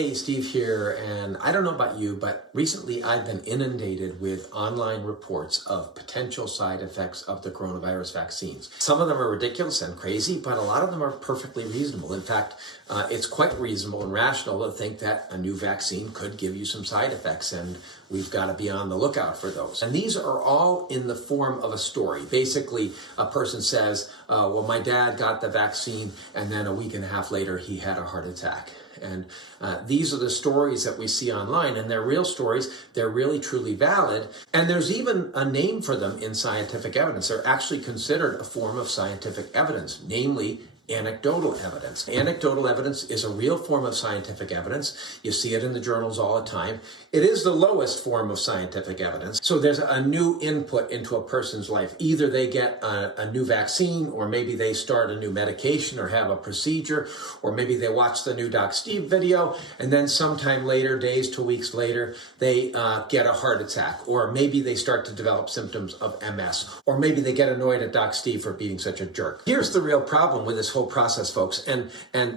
Hey, Steve here, and I don't know about you, but recently I've been inundated with online reports of potential side effects of the coronavirus vaccines. Some of them are ridiculous and crazy, but a lot of them are perfectly reasonable. In fact, it's quite reasonable and rational to think that a new vaccine could give you some side effects, and we've got to be on the lookout for those. And these are all in the form of a story. Basically, a person says, well, my dad got the vaccine, and then a week and a half later, he had a heart attack. And these are the stories that we see online, and they're real stories. They're really, truly valid. And there's even a name for them in scientific evidence. They're actually considered a form of scientific evidence, namely anecdotal evidence. Anecdotal evidence is a real form of scientific evidence. You see it in the journals all the time. It is the lowest form of scientific evidence. So there's a new input into a person's life. Either they get a new vaccine, or maybe they start a new medication or have a procedure, or maybe they watch the new Doc Steve video, and then sometime later, days to weeks later, they get a heart attack, or maybe they start to develop symptoms of MS, or maybe they get annoyed at Doc Steve for being such a jerk. Here's the real problem with this whole process, folks, and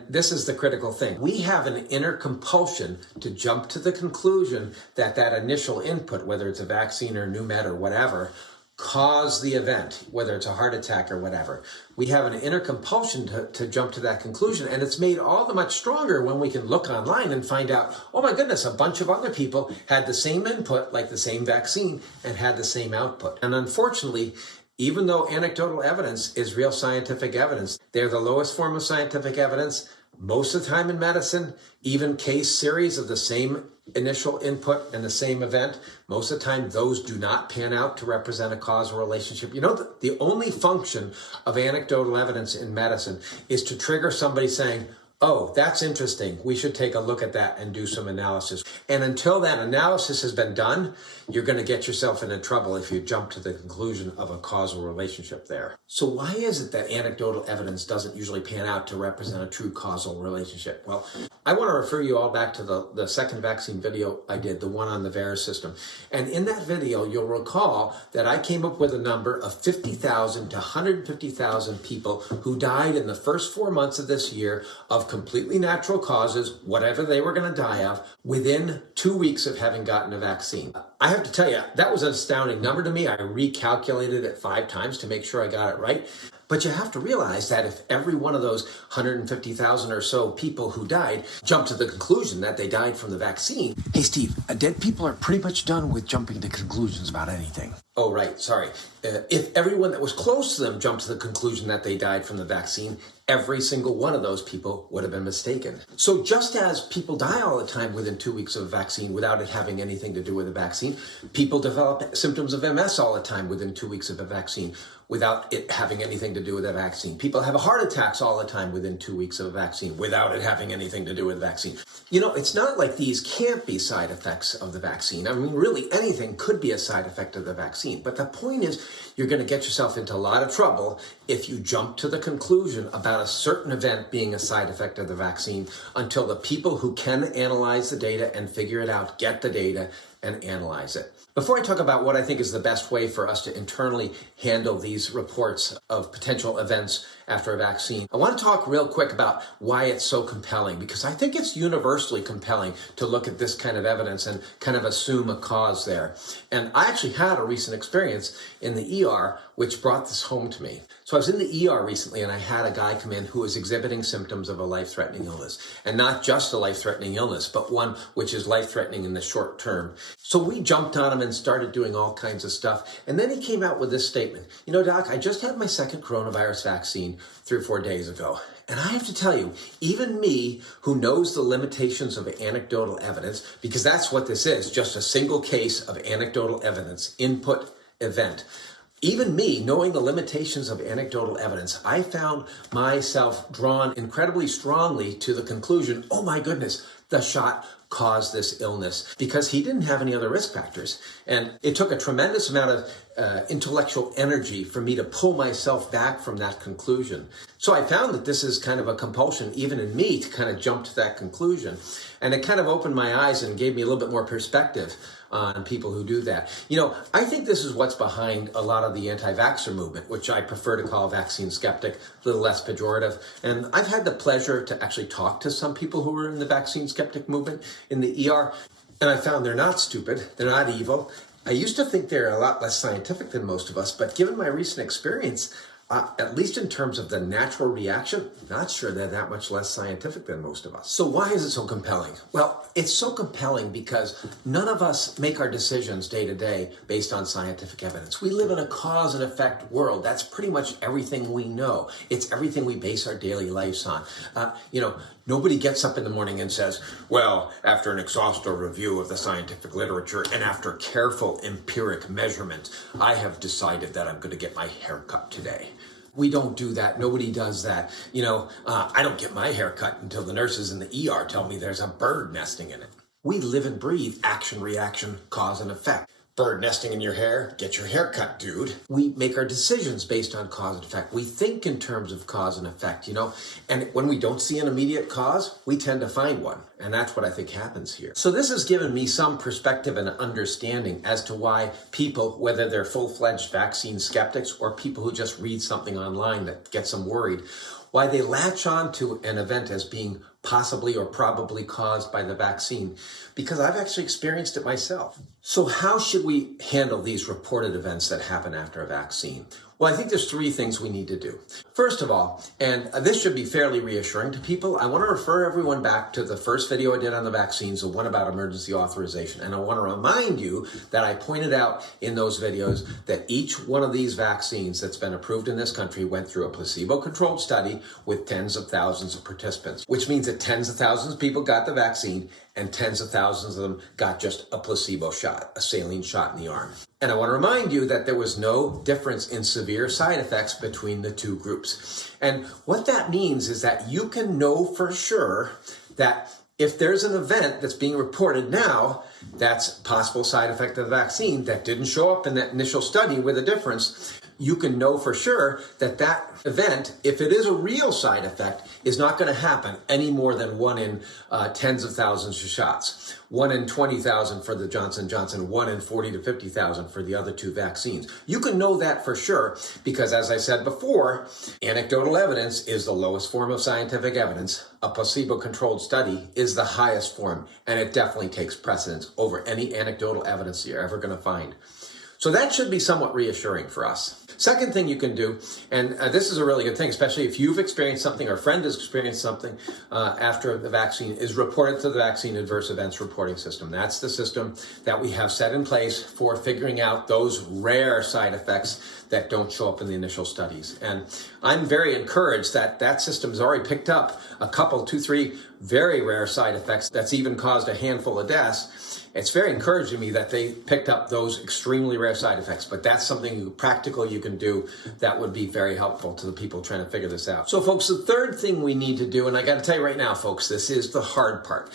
this is the critical thing. We have an inner compulsion to jump to the conclusion that initial input, whether it's a vaccine or new med or whatever, caused the event, whether it's a heart attack or whatever. We have an inner compulsion to jump to that conclusion, and it's made all the much stronger when we can look online and find out, oh my goodness, a bunch of other people had the same input, like the same vaccine, and had the same output. And unfortunately, even though anecdotal evidence is real scientific evidence, they're the lowest form of scientific evidence. Most of the time in medicine, even case series of the same initial input and the same event, most of the time those do not pan out to represent a causal relationship. You know, the only function of anecdotal evidence in medicine is to trigger somebody saying, oh, that's interesting. We should take a look at that and do some analysis. And until that analysis has been done, you're going to get yourself into trouble if you jump to the conclusion of a causal relationship there. So why is it that anecdotal evidence doesn't usually pan out to represent a true causal relationship? Well, I want to refer you all back to the second vaccine video I did, the one on the VAERS system. And in that video, you'll recall that I came up with a number of 50,000 to 150,000 people who died in the first 4 months of this year of completely natural causes, whatever they were going to die of, within 2 weeks of having gotten a vaccine. I have to tell you, that was an astounding number to me. I recalculated it 5 times to make sure I got it right. But you have to realize that if every one of those 150,000 or so people who died jumped to the conclusion that they died from the vaccine. Hey, Steve, dead people are pretty much done with jumping to conclusions about anything. Oh, right. Sorry. If everyone that was close to them jumped to the conclusion that they died from the vaccine, every single one of those people would have been mistaken. So just as people die all the time within 2 weeks of a vaccine without it having anything to do with the vaccine, people develop symptoms of MS all the time within 2 weeks of a vaccine without it having anything to do with the vaccine. People have heart attacks all the time within 2 weeks of a vaccine without it having anything to do with the vaccine. You know, it's not like these can't be side effects of the vaccine. I mean, really, anything could be a side effect of the vaccine. But the point is, you're going to get yourself into a lot of trouble if you jump to the conclusion about a certain event being a side effect of the vaccine until the people who can analyze the data and figure it out get the data and analyze it. Before I talk about what I think is the best way for us to internally handle these reports of potential events after a vaccine, I want to talk real quick about why it's so compelling, because I think it's universally compelling to look at this kind of evidence and kind of assume a cause there. And I actually had a recent experience in the ER which brought this home to me. So I was in the ER recently, and I had a guy come in who was exhibiting symptoms of a life-threatening illness. And not just a life-threatening illness, but one which is life-threatening in the short term. So we jumped on him and started doing all kinds of stuff. And then he came out with this statement. You know, Doc, I just had my second coronavirus vaccine 3 or 4 days ago. And I have to tell you, even me, who knows the limitations of anecdotal evidence, because that's what this is, just a single case of anecdotal evidence, input, event. Even me, knowing the limitations of anecdotal evidence, I found myself drawn incredibly strongly to the conclusion, oh my goodness, the shot caused this illness, because he didn't have any other risk factors. And it took a tremendous amount of intellectual energy for me to pull myself back from that conclusion. So I found that this is kind of a compulsion, even in me, to kind of jump to that conclusion. And it kind of opened my eyes and gave me a little bit more perspective on people who do that. I think this is what's behind a lot of the anti-vaxxer movement, which I prefer to call vaccine skeptic, a little less pejorative. And I've had the pleasure to actually talk to some people who are in the vaccine skeptic movement in the ER, and I found they're not stupid, they're not evil. I used to think they're a lot less scientific than most of us, but given my recent experience, at least in terms of the natural reaction, not sure they're that much less scientific than most of us. So why is it so compelling? Well, it's so compelling because none of us make our decisions day to day based on scientific evidence. We live in a cause and effect world. That's pretty much everything we know. It's everything we base our daily lives on. Nobody gets up in the morning and says, well, after an exhaustive review of the scientific literature and after careful empiric measurement, I have decided that I'm going to get my hair cut today. We don't do that. Nobody does that. I don't get my hair cut until the nurses in the ER tell me there's a bird nesting in it. We live and breathe action, reaction, cause, and effect. Bird nesting in your hair, get your hair cut, dude. We make our decisions based on cause and effect. We think in terms of cause and effect, and when we don't see an immediate cause, we tend to find one. And that's what I think happens here. So this has given me some perspective and understanding as to why people, whether they're full-fledged vaccine skeptics or people who just read something online that gets them worried, why they latch on to an event as being possibly or probably caused by the vaccine, because I've actually experienced it myself. So how should we handle these reported events that happen after a vaccine? Well, I think there's three things we need to do. First of all, and this should be fairly reassuring to people, I want to refer everyone back to the first video I did on the vaccines, the one about emergency authorization. And I want to remind you that I pointed out in those videos that each one of these vaccines that's been approved in this country went through a placebo-controlled study with tens of thousands of participants, which means that tens of thousands of people got the vaccine and tens of thousands of them got just a placebo shot, a saline shot in the arm. And I want to remind you that there was no difference in severe side effects between the two groups. And what that means is that you can know for sure that if there's an event that's being reported now that's possible side effect of the vaccine that didn't show up in that initial study with a difference, you can know for sure that that event, if it is a real side effect, is not going to happen any more than one in tens of thousands of shots. 1 in 20,000 for the Johnson & Johnson, 1 in 40 to 50,000 for the other two vaccines. You can know that for sure because, as I said before, anecdotal evidence is the lowest form of scientific evidence. A placebo-controlled study is the highest form, and it definitely takes precedence over any anecdotal evidence you're ever going to find. So that should be somewhat reassuring for us. Second thing you can do, and this is a really good thing, especially if you've experienced something or a friend has experienced something after the vaccine, is report it to the Vaccine Adverse Events Reporting System. That's the system that we have set in place for figuring out those rare side effects that don't show up in the initial studies. And I'm very encouraged that that system has already picked up a couple, 2, 3 very rare side effects that's even caused a handful of deaths. It's very encouraging to me that they picked up those extremely rare side effects, but that's something practical you can do that would be very helpful to the people trying to figure this out. So folks, the third thing we need to do, and I got to tell you right now, folks, this is the hard part.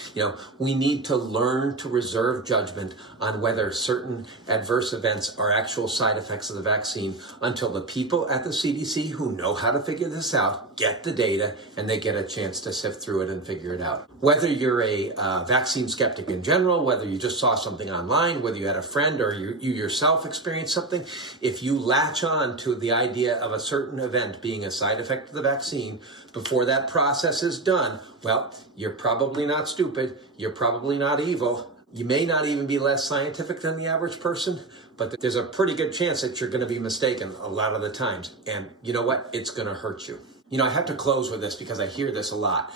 We need to learn to reserve judgment on whether certain adverse events are actual side effects of the vaccine until the people at the CDC who know how to figure this out get the data and they get a chance to sift through it and figure it out. Whether you're a vaccine skeptic in general, whether you just saw something online, whether you had a friend or you yourself experienced something, if you latch on to the idea of a certain event being a side effect of the vaccine before that process is done, well, you're probably not stupid, you're probably not evil, you may not even be less scientific than the average person, but there's a pretty good chance that you're going to be mistaken a lot of the times. And you know what? It's going to hurt you. I have to close with this because I hear this a lot.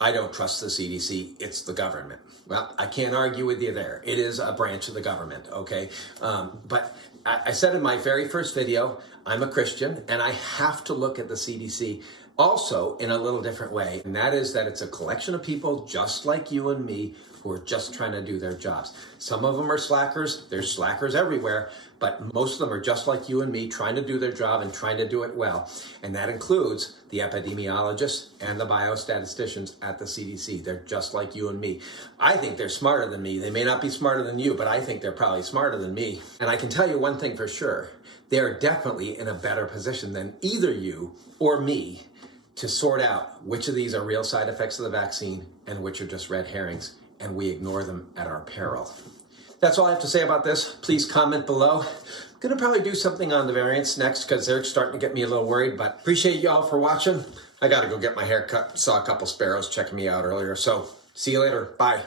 I don't trust the CDC. It's the government. Well, I can't argue with you there. It is a branch of the government, okay? But I said in my very first video, I'm a Christian, and I have to look at the CDC also in a little different way. And that is that it's a collection of people just like you and me who are just trying to do their jobs. Some of them are slackers. There's slackers everywhere, but most of them are just like you and me trying to do their job and trying to do it well. And that includes the epidemiologists and the biostatisticians at the CDC. They're just like you and me. I think they're smarter than me. They may not be smarter than you, but I think they're probably smarter than me. And I can tell you one thing for sure. They're definitely in a better position than either you or me to sort out which of these are real side effects of the vaccine and which are just red herrings, and we ignore them at our peril. that's all I have to say about this. Please comment below. I'm going to probably do something on the variants next because they're starting to get me a little worried, but appreciate you all for watching. I got to go get my hair cut. Saw a couple sparrows checking me out earlier. So see you later. Bye.